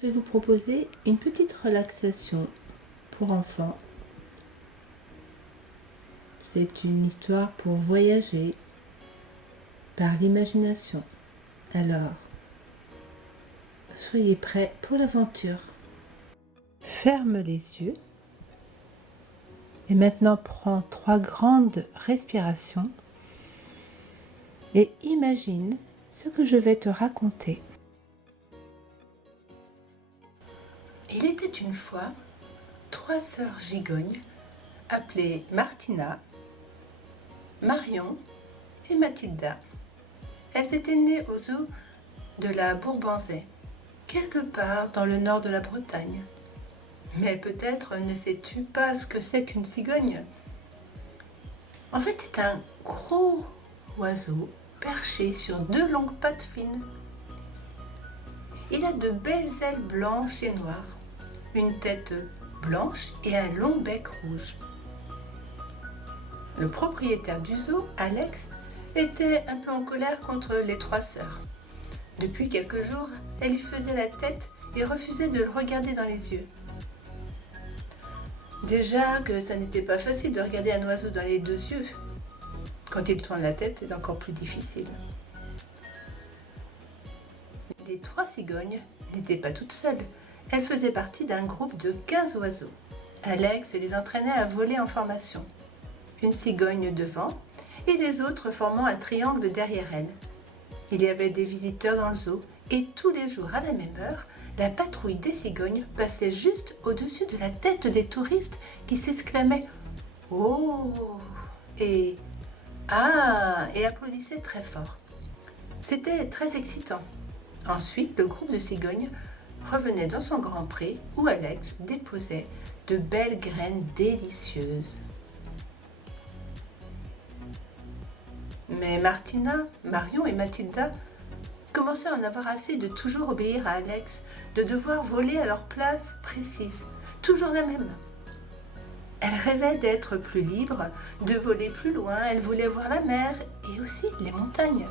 Je vais vous proposer une petite relaxation pour enfants. C'est une histoire pour voyager par l'imagination. Alors, soyez prêts pour l'aventure. Ferme les yeux et maintenant prends 3 grandes respirations et imagine ce que je vais te raconter. Il était une fois 3 sœurs gigognes appelées Martina, Marion et Mathilda. Elles étaient nées au zoo de la Bourbanzais, quelque part dans le nord de la Bretagne. Mais peut-être ne sais-tu pas ce que c'est qu'une cigogne. En fait, c'est un gros oiseau perché sur 2 longues pattes fines. Il a de belles ailes blanches et noires, une tête blanche et un long bec rouge. Le propriétaire du zoo, Alex, était un peu en colère contre les 3 sœurs. Depuis quelques jours, elle lui faisait la tête et refusait de le regarder dans les yeux. Déjà que ça n'était pas facile de regarder un oiseau dans les 2 yeux. Quand il tourne la tête, c'est encore plus difficile. Les 3 cigognes n'étaient pas toutes seules. Elles faisaient partie d'un groupe de 15 oiseaux. Alex les entraînait à voler en formation. Une cigogne devant et les autres formant un triangle derrière elle. Il y avait des visiteurs dans le zoo et tous les jours à la même heure, la patrouille des cigognes passait juste au-dessus de la tête des touristes qui s'exclamaient « Oh !» et « Ah !» et applaudissaient très fort. C'était très excitant. Ensuite, le groupe de cigognes revenait dans son grand pré où Alex déposait de belles graines délicieuses. Mais Martina, Marion et Mathilda commençaient à en avoir assez de toujours obéir à Alex, de devoir voler à leur place précise, toujours la même. Elles rêvaient d'être plus libres, de voler plus loin, elles voulaient voir la mer et aussi les montagnes.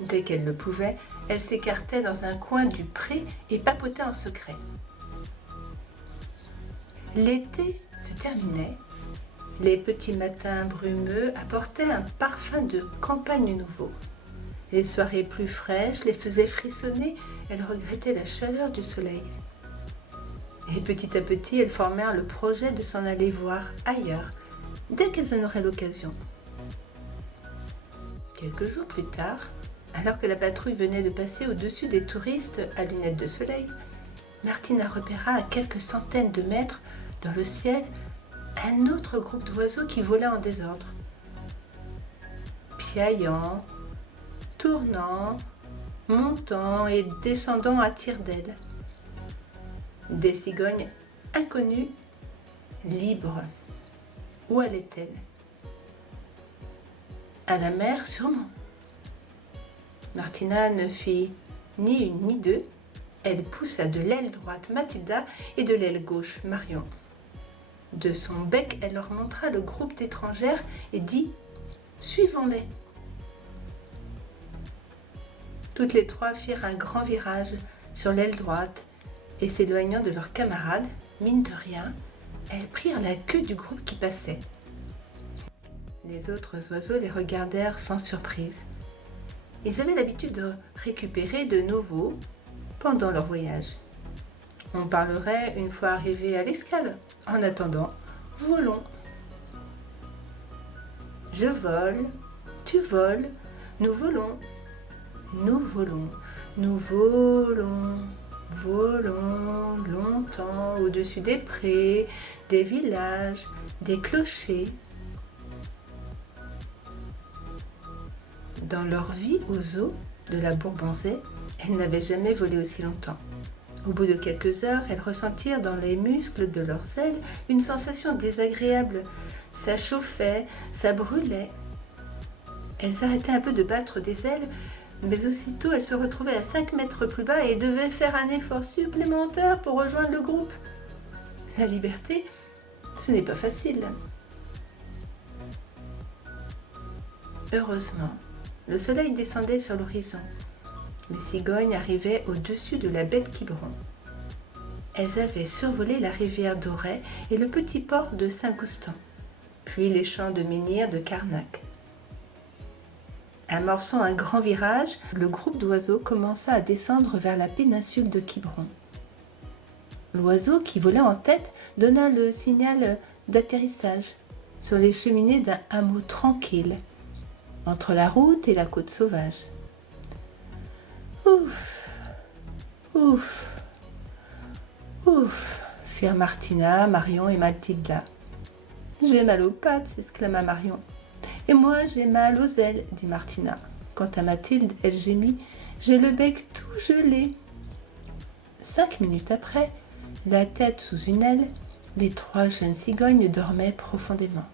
Dès qu'elles le pouvaient, elles s'écartaient dans un coin du pré et papotaient en secret. L'été se terminait. Les petits matins brumeux apportaient un parfum de campagne nouveau. Les soirées plus fraîches les faisaient frissonner, elles regrettaient la chaleur du soleil. Et petit à petit, elles formèrent le projet de s'en aller voir ailleurs, dès qu'elles en auraient l'occasion. Quelques jours plus tard, alors que la patrouille venait de passer au-dessus des touristes à lunettes de soleil, Martina repéra à quelques centaines de mètres dans le ciel un autre groupe d'oiseaux qui volait en désordre. Piaillant, tournant, montant et descendant à tire-d'aile. Des cigognes inconnues, libres. Où allaient-elles? À la mer, sûrement. Martina ne fit ni une ni deux. Elle poussa de l'aile droite Mathilda et de l'aile gauche Marion. De son bec, elle leur montra le groupe d'étrangères et dit « Suivons-les ». Toutes les 3 firent un grand virage sur l'aile droite et s'éloignant de leurs camarades, mine de rien, elles prirent la queue du groupe qui passait. Les autres oiseaux les regardèrent sans surprise. Ils avaient l'habitude de récupérer de nouveaux pendant leur voyage. On parlerait une fois arrivés à l'escale. En attendant, volons. Je vole, tu voles, nous volons. Nous volons, nous volons, volons longtemps au-dessus des prés, des villages, des clochers. Dans leur vie au zoo de la Bourbanzais, elles n'avaient jamais volé aussi longtemps. Au bout de quelques heures, elles ressentirent dans les muscles de leurs ailes une sensation désagréable. Ça chauffait, ça brûlait. Elles arrêtaient un peu de battre des ailes, mais aussitôt elles se retrouvaient à 5 mètres plus bas et devaient faire un effort supplémentaire pour rejoindre le groupe. La liberté, ce n'est pas facile. Heureusement, le soleil descendait sur l'horizon. Les cigognes arrivaient au-dessus de la baie de Quiberon. Elles avaient survolé la rivière d'Auray et le petit port de Saint-Goustan, puis les champs de menhir de Carnac. Amorçant un grand virage, le groupe d'oiseaux commença à descendre vers la péninsule de Quiberon. L'oiseau qui volait en tête donna le signal d'atterrissage sur les cheminées d'un hameau tranquille, entre la route et la côte sauvage. Ouf, ouf, ouf, firent Martina, Marion et Mathilda. J'ai mal aux pattes, s'exclama Marion. Et moi, j'ai mal aux ailes, dit Martina. Quant à Mathilde, elle gémit. J'ai le bec tout gelé. 5 minutes après, la tête sous une aile, les 3 jeunes cigognes dormaient profondément.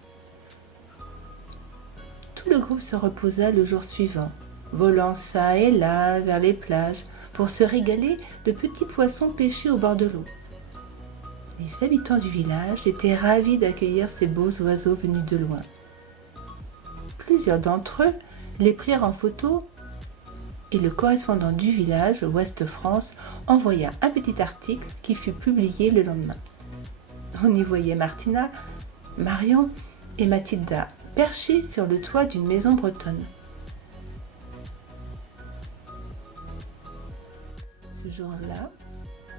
Tout le groupe se reposa le jour suivant, volant çà et là vers les plages pour se régaler de petits poissons pêchés au bord de l'eau. Les habitants du village étaient ravis d'accueillir ces beaux oiseaux venus de loin. Plusieurs d'entre eux les prirent en photo et le correspondant du village, Ouest France, envoya un petit article qui fut publié le lendemain. On y voyait Martina, Marion et Mathilda perchées sur le toit d'une maison bretonne. Ce jour-là,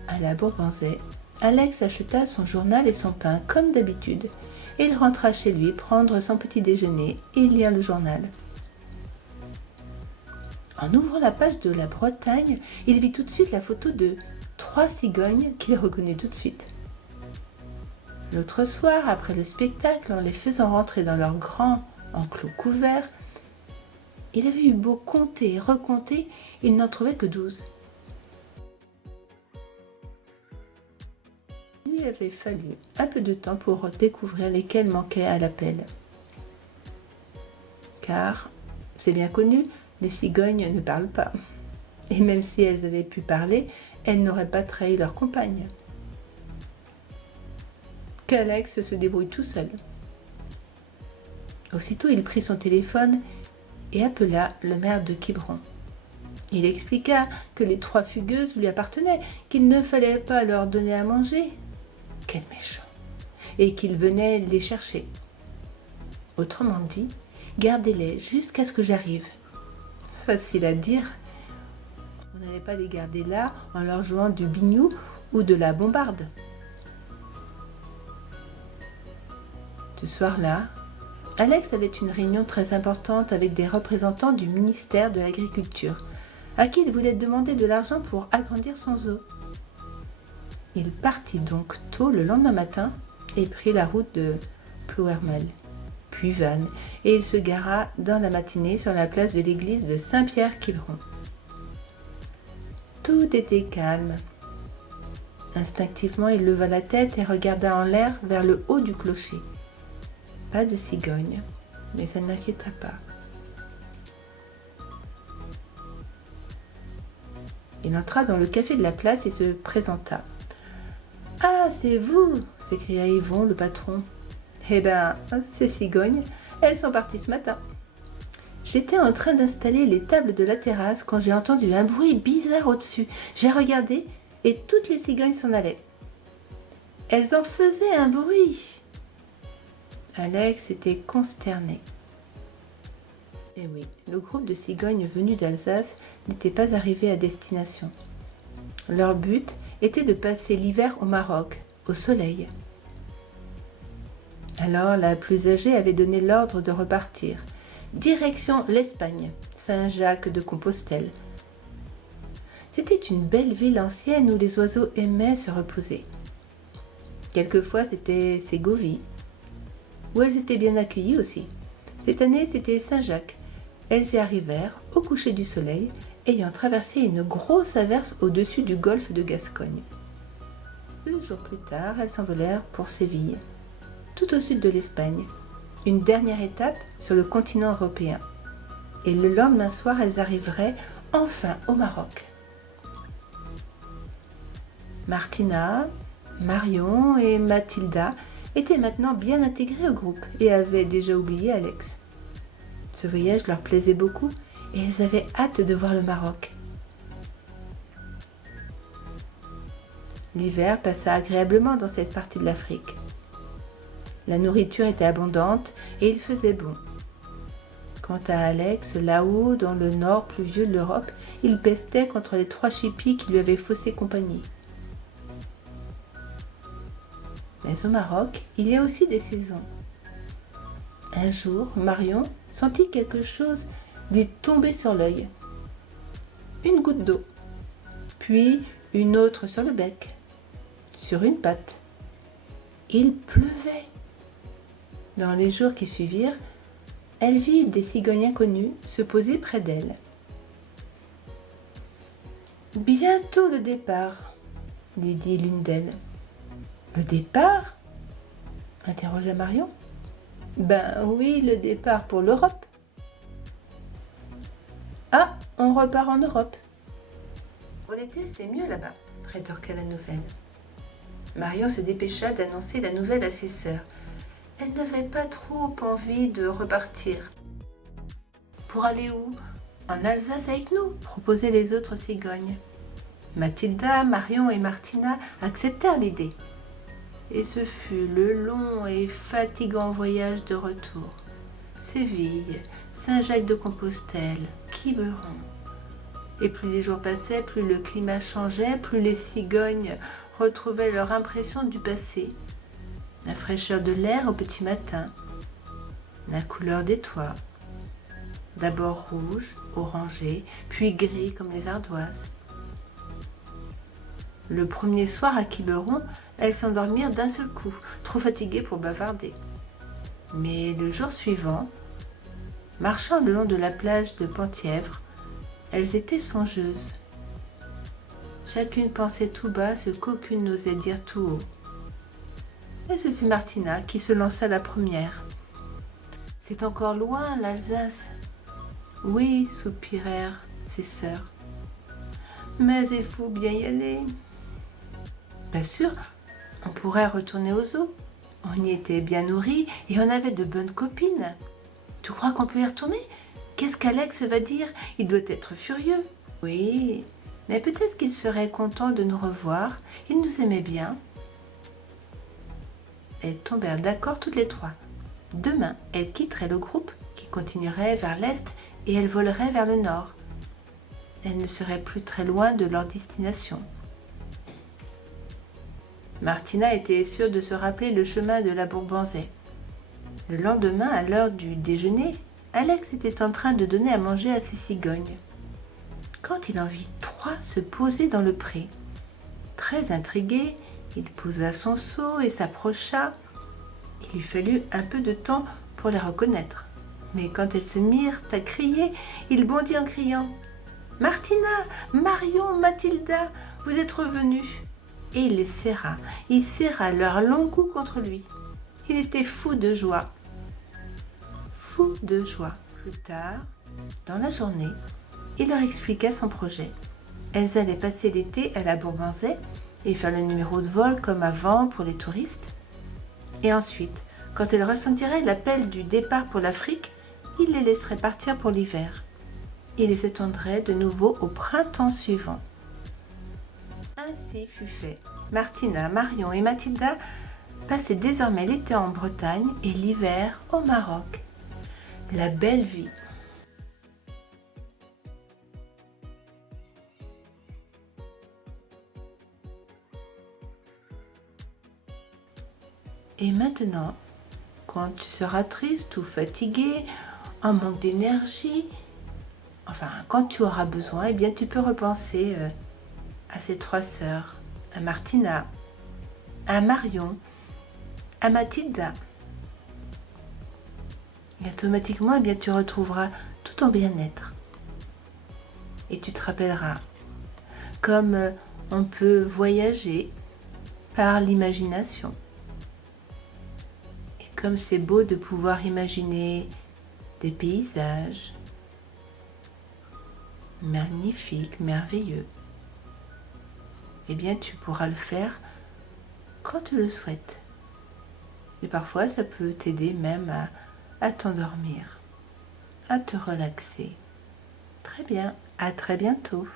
à la Bourbonzais, Alex acheta son journal et son pain comme d'habitude. Et il rentra chez lui prendre son petit déjeuner et lire le journal. En ouvrant la page de la Bretagne, il vit tout de suite la photo de 3 cigognes qu'il reconnut tout de suite. L'autre soir, après le spectacle, en les faisant rentrer dans leur grand enclos couvert, il avait eu beau compter et recompter, il n'en trouvait que 12. Il avait fallu un peu de temps pour découvrir lesquels manquaient à l'appel. Car, c'est bien connu, les cigognes ne parlent pas. Et même si elles avaient pu parler, elles n'auraient pas trahi leur compagne. Qu'Alex se débrouille tout seul. Aussitôt, il prit son téléphone et appela le maire de Quiberon. Il expliqua que les 3 fugueuses lui appartenaient, qu'il ne fallait pas leur donner à manger. Quel méchant! Et qu'il venait les chercher. Autrement dit, gardez-les jusqu'à ce que j'arrive. Facile à dire. On n'allait pas les garder là en leur jouant du biniou ou de la bombarde. Ce soir-là, Alex avait une réunion très importante avec des représentants du ministère de l'Agriculture, à qui il voulait demander de l'argent pour agrandir son zoo. Il partit donc tôt le lendemain matin et prit la route de Plouermel, puis Vannes, et il se gara dans la matinée sur la place de l'église de Saint-Pierre-Quiberon. Tout était calme. Instinctivement, il leva la tête et regarda en l'air vers le haut du clocher. Pas de cigogne, mais ça ne l'inquiéta pas. Il entra dans le café de la place et se présenta. « Ah, c'est vous !» s'écria Yvon, le patron. « Eh ben, ces cigognes, elles sont parties ce matin. J'étais en train d'installer les tables de la terrasse quand j'ai entendu un bruit bizarre au-dessus. J'ai regardé et toutes les cigognes s'en allaient. Elles en faisaient un bruit. » Alex était consterné. Eh oui, le groupe de cigognes venues d'Alsace n'était pas arrivé à destination. Leur but était de passer l'hiver au Maroc, au soleil. Alors la plus âgée avait donné l'ordre de repartir. Direction l'Espagne, Saint-Jacques-de-Compostelle. C'était une belle ville ancienne où les oiseaux aimaient se reposer. Quelquefois c'était Ségovie, où elles étaient bien accueillies aussi. Cette année c'était Saint-Jacques. Elles y arrivèrent au coucher du soleil, ayant traversé une grosse averse au-dessus du golfe de Gascogne. 2 jours plus tard, elles s'envolèrent pour Séville, tout au sud de l'Espagne, une dernière étape sur le continent européen. Et le lendemain soir, elles arriveraient enfin au Maroc. Martina, Marion et Mathilda étaient maintenant bien intégrées au groupe et avaient déjà oublié Alex. Ce voyage leur plaisait beaucoup et elles avaient hâte de voir le Maroc. L'hiver passa agréablement dans cette partie de l'Afrique. La nourriture était abondante et il faisait bon. Quant à Alex, là-haut, dans le nord pluvieux de l'Europe, il pestait contre les 3 chippies qui lui avaient faussé compagnie. Mais au Maroc, il y a aussi des saisons. Un jour, Marion sentit quelque chose lui tomber sur l'œil. Une goutte d'eau, puis une autre sur le bec, sur une patte. Il pleuvait. Dans les jours qui suivirent, elle vit des cigognes inconnues se poser près d'elle. « Bientôt le départ, » lui dit l'une d'elles. « Le départ ?» interrogea Marion. « Ben oui, le départ pour l'Europe. »« Ah, on repart en Europe. »« Pour l'été, c'est mieux là-bas, » rétorqua la nouvelle. Marion se dépêcha d'annoncer la nouvelle à ses sœurs. Elle n'avait pas trop envie de repartir. « Pour aller où ? En Alsace avec nous ?» proposaient les autres cigognes. Mathilda, Marion et Martina acceptèrent l'idée. Et ce fut le long et fatigant voyage de retour. Séville, Saint-Jacques-de-Compostelle, Quiberon. Et plus les jours passaient, plus le climat changeait, plus les cigognes retrouvaient leur impression du passé. La fraîcheur de l'air au petit matin, la couleur des toits, d'abord rouge, orangé, puis gris comme les ardoises. Le premier soir à Quiberon, elles s'endormirent d'un seul coup, trop fatiguées pour bavarder. Mais le jour suivant, marchant le long de la plage de Penthièvre, elles étaient songeuses. Chacune pensait tout bas ce qu'aucune n'osait dire tout haut. Et ce fut Martina qui se lança la première. « C'est encore loin, l'Alsace. »« Oui, » soupirèrent ses sœurs. « Mais il faut bien y aller. »« Bien sûr, on pourrait retourner aux eaux. On y était bien nourris et on avait de bonnes copines. Tu crois qu'on peut y retourner ? Qu'est-ce qu'Alex va dire ? Il doit être furieux. »« Oui, mais peut-être qu'il serait content de nous revoir. Il nous aimait bien. » Elles tombèrent d'accord toutes les trois. Demain, elles quitteraient le groupe qui continuerait vers l'est et elles voleraient vers le nord. Elles ne seraient plus très loin de leur destination. Martina était sûre de se rappeler le chemin de la Bourbanzais. Le lendemain, à l'heure du déjeuner, Alex était en train de donner à manger à ses cigognes. Quand il en vit 3 se poser dans le pré. Très intrigué, il posa son seau et s'approcha. Il lui fallut un peu de temps pour les reconnaître. Mais quand elles se mirent à crier, il bondit en criant « Martina, Marion, Mathilda, vous êtes revenus !» Et il les serra. Il serra leur long cou contre lui. Il était fou de joie. Fou de joie. Plus tard, dans la journée, il leur expliqua son projet. Elles allaient passer l'été à la Bourbanzais et faire le numéro de vol comme avant pour les touristes. Et ensuite, quand elles ressentiraient l'appel du départ pour l'Afrique, il les laisserait partir pour l'hiver. Il les attendrait de nouveau au printemps suivant. Ainsi fut fait. Martina, Marion et Mathilda passaient désormais l'été en Bretagne et l'hiver au Maroc. La belle vie. Et maintenant, quand tu seras triste ou fatigué, en manque d'énergie, enfin, quand tu auras besoin, eh bien, tu peux repenser à ces 3 sœurs, à Martina, à Marion, à Mathilda. Et automatiquement, eh bien, tu retrouveras tout ton bien-être. Et tu te rappelleras, comme on peut voyager par l'imagination. Et comme c'est beau de pouvoir imaginer des paysages magnifiques, merveilleux, eh bien tu pourras le faire quand tu le souhaites. Et parfois ça peut t'aider même à t'endormir, à te relaxer. Très bien, à très bientôt.